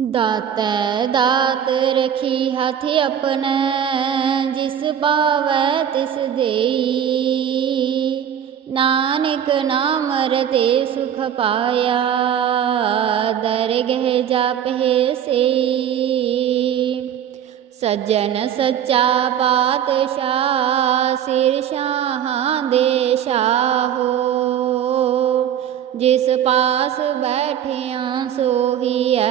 ਦਾਤੈ ਦਾਤ ਰਖੀ ਹੱਥ ਆਪਣਾ, ਜਿਸ ਪਾਵੈ ਤਿਸ ਦੇਈ। ਨਾਨਕ ਨਾਮ ਰਤੇ ਸੁਖ ਪਾਇਆ, ਦਰਗਹਿ ਜਾਪਹਿ ਸਈ। ਸੱਜਣ ਸੱਚਾ ਪਾਤਸ਼ਾਹ, ਸਿਰ ਸ਼ਾਹਾਂ ਦੇ ਸ਼ਾਹੋ ਜਿਸ ਪਾਸ ਬੈਠਿਆ ਸੋਹੀਐ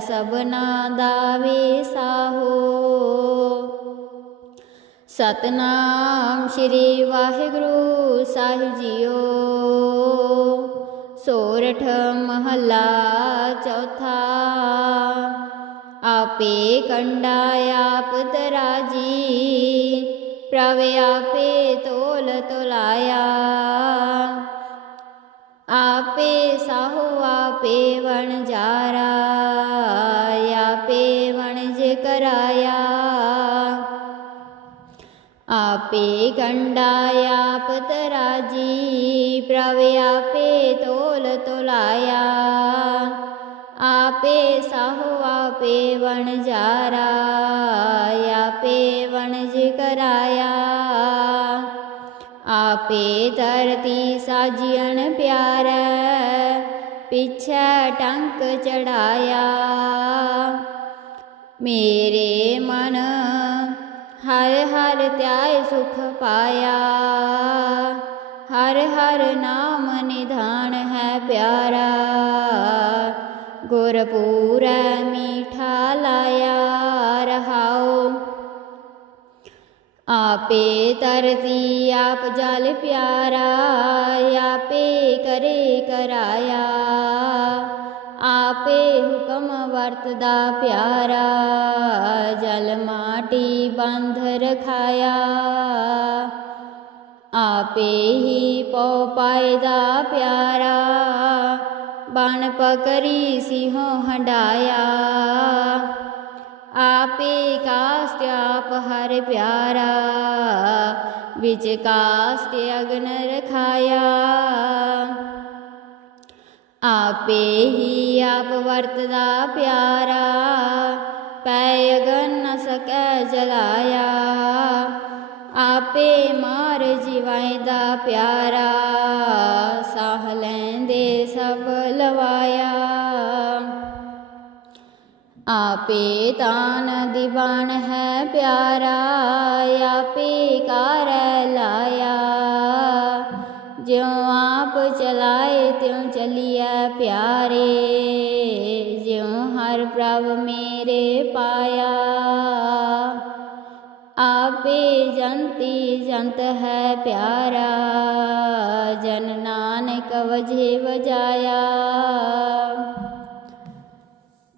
ਸਭਨਾ ਦਾ ਵਿਸਾਹੋ ਸਤਨਾਮ ਸ੍ਰੀ ਵਾਹਿਗੁਰੂ ਸਾਹਿਬ ਜੀਓ। ਸੋਰਠ ਮਹੱਲਾ ਚੌਥਾ। ਆਪੇ ਕੰਡਾ ਆਪ ਤਰਾਜੀ, ਪ੍ਰਭ ਆਪੇ ਤੋਲ ਤੋਲਾਇਆ। ਆਪੇ ਵਣ ਜਾਰਾ ਆਪੇ ਵਣਜ ਕਰਾਇਆ। ਆਪੇ ਗੰਡਾ ਆਪ ਤਰਾਜੀ, ਪ੍ਰਭ ਆਪੇ ਤੋਲ ਤੋਲਾਇਆ। ਆਪੇ ਸਾਹੋ ਆਪੇ ਵਣ ਜਾਰਾ ਆਪੇ ਵਣਜ ਕਰਾਇਆ। ਆਪੇ ਧਰਤੀ ਸਾਜੀਣ ਪਿਆਰਾ ਪਿਛੈ ਟੰਕ ਚੜਾਇਆ। ਮੇਰੇ ਮਨ ਹਰ ਹਰ ਧਿਆਏ ਸੁਖ ਪਾਇਆ। ਹਰ ਹਰ ਨਾਮ ਨਿਧਾਨ ਹੈ ਪਿਆਰਾ। ਗੁਰਪੂਰੈ ਮੀਠਾ ਲਾਇਆ ਰਹਾਓ ਆਪੇ ਤਰਤੀ ਆਪ ਜਲ ਪਿਆਰਾ, ਆਪੇ ਕਰੇ ਕਰਾਇਆ। ਆਪੇ ਹੁਕਮ ਵਰਤਦਾ ਪਿਆਰਾ, ਜਲ ਮਾਟੀ ਬੰਧ ਰਖਾਇਆ। ਆਪੇ ਹੀ ਪਉ ਪਾਇਦਾ ਪਿਆਰਾ, ਬਣ ਪਕਰੀ ਸਿਹੋ ਹੰਡਾਇਆ ਆਪੇ ਕਾਸਟ ਆਪ ਹਰ ਪਿਆਰਾ, ਵਿਚ ਕਾਸਟ ਅਗਨ ਰਖਾਇਆ। ਆਪੇ ਹੀ ਆਪ ਵਰਤਦਾ ਪਿਆਰਾ, ਪੈ ਅਗਨ ਨ ਸਕੈ ਜਲਾਇਆ। ਆਪੇ ਮਾਰ ਜਿਵਾਇਦਾ ਪਿਆਰਾ, ਸਾਹ ਲੈਂਦੇ ਸਭ ਲਵਾਇਆ। ਆਪੇ ਤਾਨ ਦੀਵਾਨ ਹੈ ਪਿਆਰਾ, ਆਪੇ ਕਰੈ ਲਾਇਆ। ਜਿਉ ਆਪ ਚਲਾਏ ਤਿਉ ਚਲੀ ਪਿਆਰੇ, ਜਿਉ ਹਰ ਪ੍ਰਭ ਮੇਰੇ ਪਾਇਆ। ਆਪੇ ਜੰਤੀ ਜੰਤ ਹੈ ਪਿਆਰਾ, ਜਨ ਨਾਨਕ ਵਜੇ ਵਜਾਇਆ।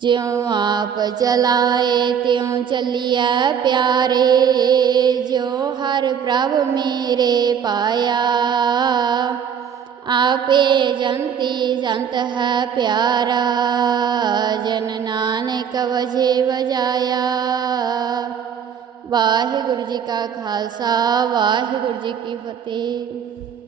ਜਿਉ ਆਪ ਚਲਾਏ, ਤਿਉ ਚੱਲੀਐ ਪਿਆਰੇ, ਜਿਉ ਹਰ ਪ੍ਰਭ ਮੇਰੇ ਪਾਇਆ। ਆਪੇ ਜੰਤੀ ਜੰਤ ਹੈ ਪਿਆਰਾ, ਜਨ ਨਾਨਕ ਵਜੇ ਵਜਾਇਆ। ਵਾਹਿਗੁਰੂ ਜੀ ਕਾ ਖਾਲਸਾ, ਵਾਹਿਗੁਰੂ ਜੀ ਕੀ ਫਤਿਹ।